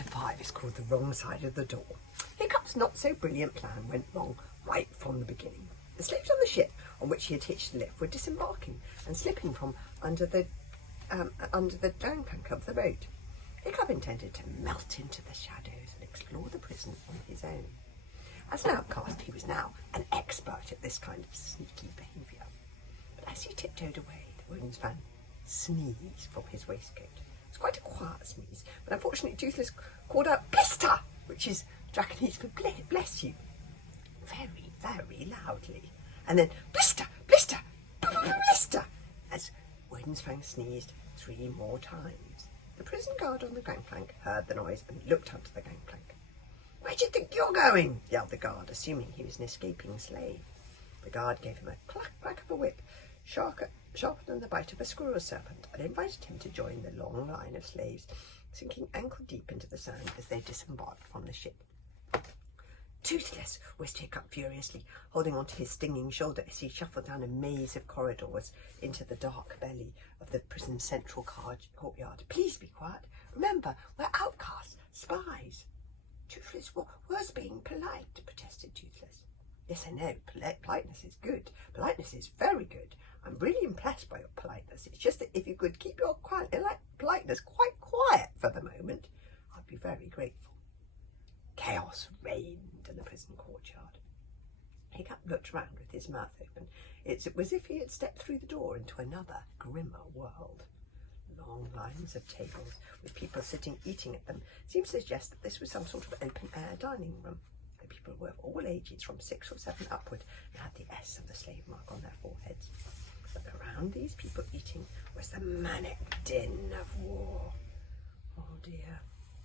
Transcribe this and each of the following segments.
Chapter 5 is called The Wrong Side of the Door. Hiccup's not so brilliant plan went wrong right from the beginning. The slaves on the ship on which he had hitched the lift were disembarking and slipping from under the gangplank of the boat. Hiccup intended to melt into the shadows and explore the prison on his own. As an outcast, he was now an expert at this kind of sneaky behaviour. But as he tiptoed away, the wounds fan sneezed from his waistcoat. It was quite a quiet sneeze, but unfortunately Toothless called out "Blister!" which is Dragonese for bless you, very, very loudly. And then "Blister! Blister! Blister!" as Woden's sneezed 3 more times. The prison guard on the gangplank heard the noise and looked onto the gangplank. "Where do you think you're going?" yelled the guard, assuming he was an escaping slave. The guard gave him a crack of a whip, sharper than the bite of a squirrel serpent, and invited him to join the long line of slaves, sinking ankle deep into the sand as they disembarked from the ship. "Toothless!" whisked Hiccup furiously, holding onto his stinging shoulder as he shuffled down a maze of corridors into the dark belly of the prison's central courtyard. "Please be quiet. Remember, we're outcasts, spies." "Toothless was being polite," protested Toothless. "Yes, I know. Politeness is good. Politeness is very good. I'm really impressed by your politeness. It's just that if you could keep your politeness quite quiet for the moment, I'd be very grateful." Chaos reigned in the prison courtyard. Hiccup looked round with his mouth open. It was as if he had stepped through the door into another, grimmer world. Long lines of tables, with people sitting eating at them, seemed to suggest that this was some sort of open-air dining room. The people were of all ages, from 6 or 7 upward, and had the S of the slave mark on their foreheads. But around these people eating was the manic din of war. Oh dear.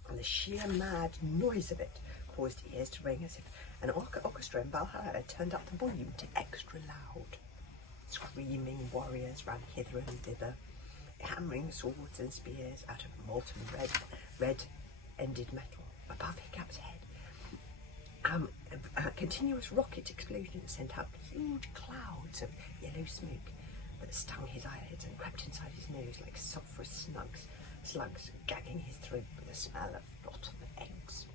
And the sheer mad noise of it caused ears to ring as if an orchestra in Valhalla had turned up the volume to extra loud. Screaming warriors ran hither and thither, hammering swords and spears out of molten red-ended metal. Above Hiccup's head, a continuous rocket explosion sent out huge clouds of yellow smoke that stung his eyelids and crept inside his nose like sulphurous slugs, gagging his throat with a smell of rotten eggs.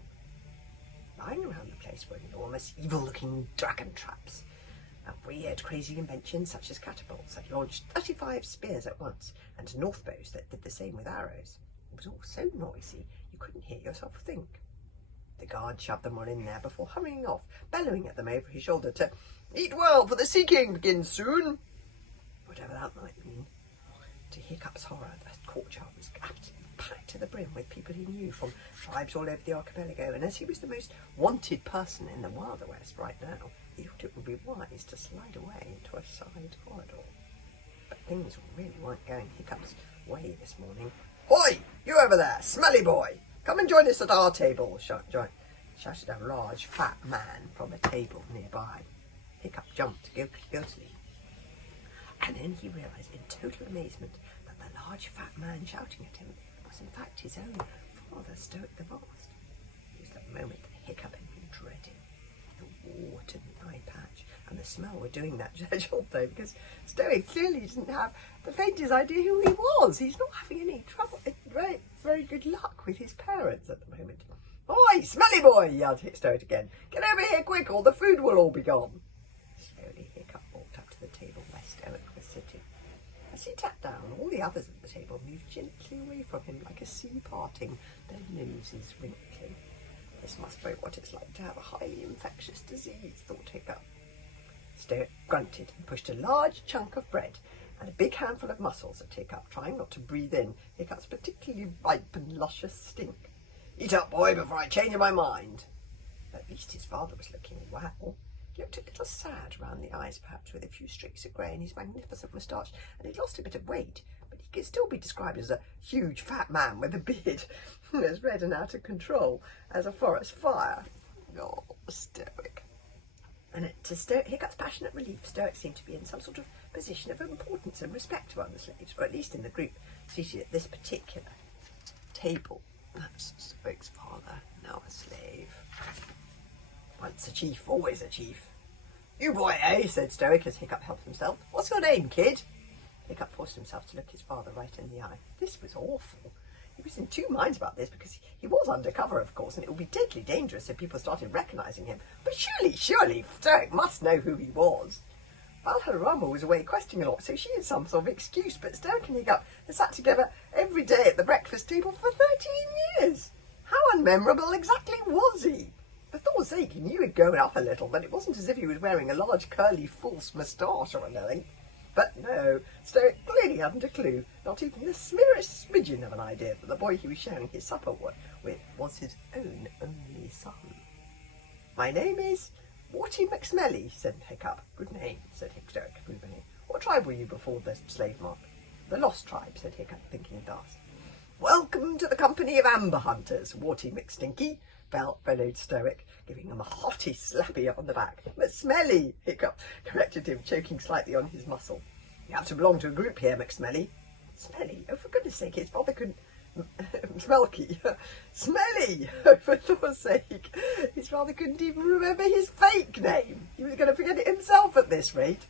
Lying around the place were enormous, evil-looking dragon traps, weird, crazy inventions such as catapults that launched 35 spears at once, and north bows that did the same with arrows. It was all so noisy you couldn't hear yourself think. The guard shoved them all in there before hurrying off, bellowing at them over his shoulder to "Eat well, for the Sea King begins soon," whatever that might mean. To Hiccup's horror, the courtyard was absolutely packed to the brim with people he knew from tribes all over the archipelago, and as he was the most wanted person in the Wilder West right now, he thought it would be wise to slide away into a side corridor. But things really weren't going Hiccup's way this morning. "Hoy, you over there, smelly boy! Come and join us at our table," shouted a large, fat man from a table nearby. Hiccup jumped guiltily. And then he realised in total amazement that the large, fat man shouting at him was in fact his own father, Stoic the Vast. It was the moment that Hiccup had been dreading. The wart in the eye patch and the smell were doing that job though, because Stoic clearly didn't have the faintest idea who he was. He's not having any trouble, very, very good luck with his parents at the moment. "Oi, smelly boy!" yelled Stoic again. "Get over here quick or the food will all be gone." Slowly Hiccup walked up to the table where Stoic was sitting. As he sat down, all the others at the table moved gently away from him like a sea parting, their noses wrinkling. "This must be what it's like to have a highly infectious disease," thought Hiccup. Stoic grunted and pushed a large chunk of bread and a big handful of mussels at Hiccup, trying not to breathe in Hiccup's particularly ripe and luscious stink. "Eat up, boy, before I change my mind." At least his father was looking well. He looked a little sad round the eyes, perhaps with a few streaks of grey in his magnificent moustache, and he'd lost a bit of weight, but he could still be described as a huge fat man with a beard as red and out of control as a forest fire. Oh, Stoic. And to Hiccup's passionate relief, Stoic seemed to be in some sort of position of importance and respect among the slaves, or at least in the group seated at this particular table. That's Stoic's father, now a slave. Once a chief, always a chief. "You boy, eh?" said Stoic as Hiccup helped himself. "What's your name, kid?" Hiccup forced himself to look his father right in the eye. This was awful. He was in two minds about this because he was undercover, of course, and it would be deadly dangerous if people started recognising him. But surely, Stoic must know who he was. Valderrama was away questing a lot, so she had some sort of excuse, but Stoic and Hiccup had sat together every day at the breakfast table for 13 years. How unmemorable exactly was he? For Thor's sake, he knew he'd grown up a little, but it wasn't as if he was wearing a large curly false moustache or anything. But no, Stoic clearly hadn't a clue, not even the merest smidgen of an idea that the boy he was sharing his supper with was his own only son. "My name is Watty McSmelly," said Hiccup. "Good name," said Stoic approvingly. "What tribe were you before the slave market?" "The Lost Tribe," said Hiccup, thinking fast. "Welcome to the company of amber hunters, Watty McStinky," bellowed Stoic, giving him a hearty slappy on the back. "McSmelly," Hiccup corrected him, choking slightly on his muscle. "You have to belong to a group here, McSmelly." "Smelly? Oh, for goodness sake, his father couldn't... Smelky. Smelly! Oh, for Thor's sake. His father couldn't even remember his fake name. He was going to forget it himself at this rate.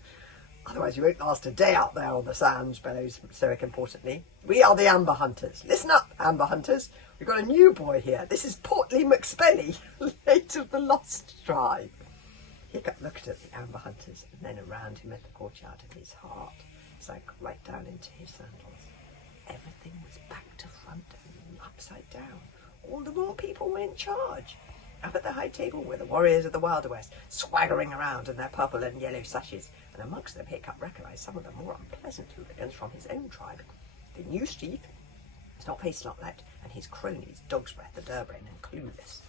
"Otherwise you won't last a day out there on the sands," bellowed Stoic importantly. "We are the Amber Hunters. Listen up, Amber Hunters. We've got a new boy here. This is Portly McSpelly, late of the Lost Tribe." Hiccup looked at the Amber Hunters and then around him at the courtyard, and his heart sank right down into his sandals. Everything was back to front and upside down. All the more people were in charge. Up at the high table were the warriors of the Wilder West, swaggering around in their purple and yellow sashes, and amongst them Hiccup recognised some of the more unpleasant hooligans from his own tribe. The new chief, Snot Face Snotlet, and his cronies, Dog's Breath, the Durbrain, and Clueless.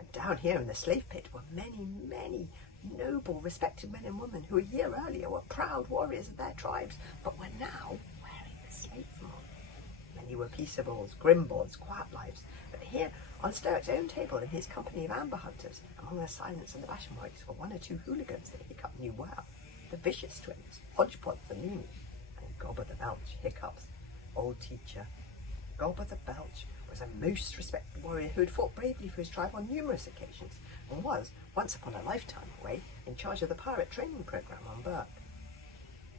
And down here in the slave pit were many noble, respected men and women who a year earlier were proud warriors of their tribes, but were now wearing the slave mark. Many were peaceables, grimbods, quiet lives, but here, on Stoic's own table in his company of amber hunters, among the silence and the Bashamwikes were one or two hooligans that Hiccup knew well. The Vicious Twins, Hodgepod the Loony, and Gobber the Belch, Hiccup's old teacher. Gobber the Belch was a most respected warrior who had fought bravely for his tribe on numerous occasions, and was, once upon a lifetime away, in charge of the pirate training program on Burke.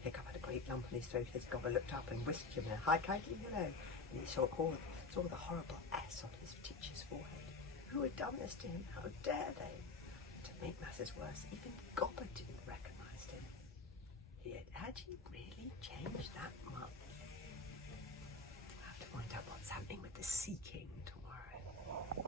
Hiccup had a great lump in his throat as Gobber looked up and whisked him a high-kindly hello, and he saw the horrible S on his teacher's forehead. Who had done this to him? How dare they? To make matters worse, even Gobber didn't recognise him. Had he really changed that much? I'll have to find out what's happening with the Sea King tomorrow.